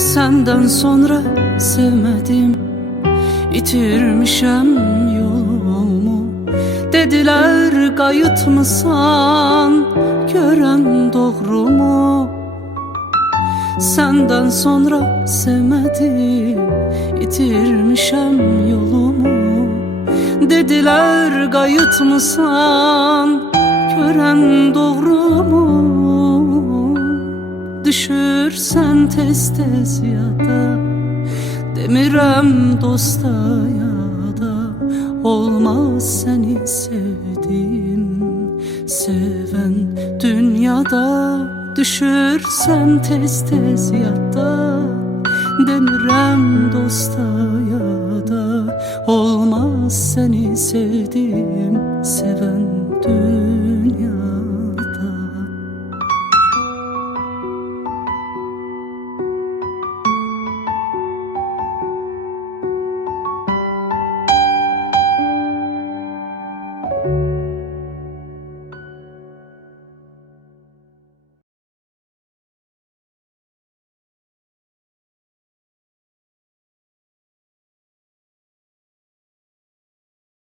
Senden sonra sevmedim. Yitirmişem yolumu. Dediler kayıt mısan Gören doğru mu? Senden sonra sevmedim. Yitirmişem yolumu. Dediler kayıt mısan Düşürsen tez tez ya da Demirem dosta ya da Olmaz seni sevdim Seven dünyada Düşürsen tez tez ya da Demirem dosta ya da Olmaz seni sevdim Seven